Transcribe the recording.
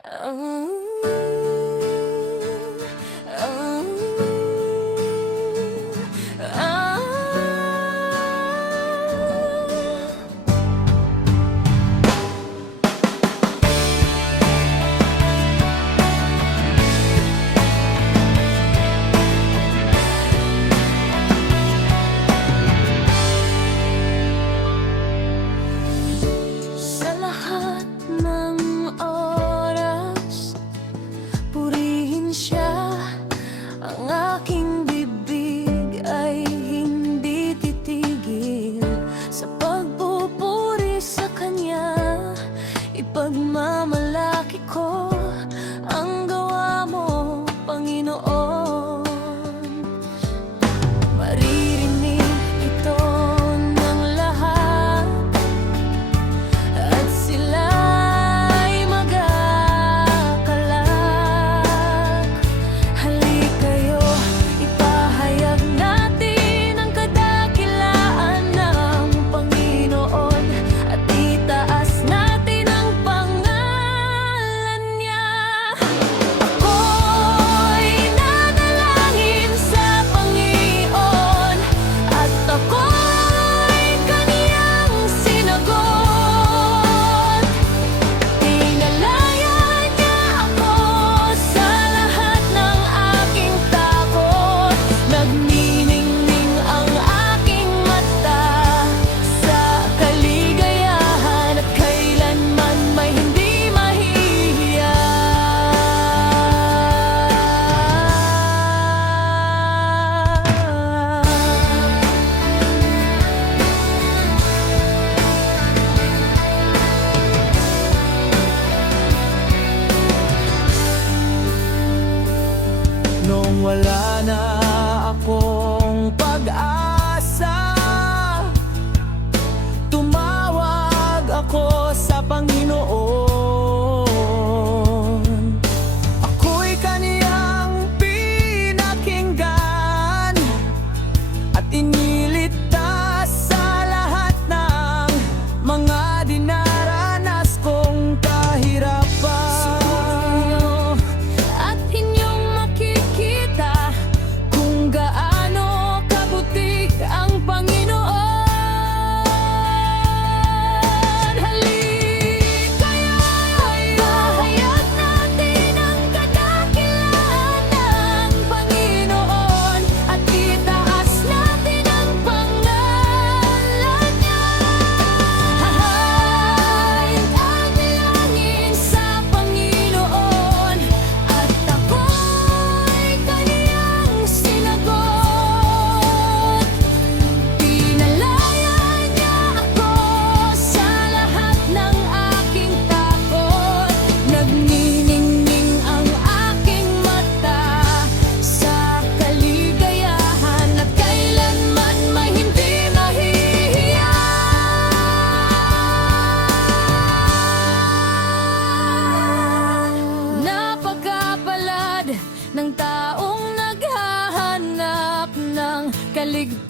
Sa lahat ng oras, purihin siya. Ang aking bibig ay hindi titigil sa pagpupuri sa kanya. Ipagmamalaki ko ang gawa mo, Panginoon. Maririnig ito ng lahat at sila'y mag-aakalak. Halikayo, ipahayag natin ang kadakilaan ng Panginoon at itaas natin ang pangalan niya. Ako'y nanalangin sa Panginoon at ako'y kaniyang sinagot. Pinalaya niya ako sa lahat ng aking takot. Nagniningning ang aking mata sa kaligayahan at kailanman may hindi mahihiya. Nung wala na akong pag-asa, tumawag ako sa Panginoon. Ako'y kaniyang pinakinggan at inilitas sa lahat ng mga dinaranas kong kahirapan. At inyong makikita kung gaano kabuti ang Panginoon. Halikayo, ipahayag natin ang kadakilaan ng Panginoon at itaas natin ang pangalan niya. Hahain ang langin sa Panginoon at ako'y kaniyang sinagot. Pinalaya niya ako sa lahat ng aking takot. Nagniningning ang aking mata sa kaligayahan at kailanman may hindi mahihiya. Napakapalad ng taong naghahanap ng kaligtasan.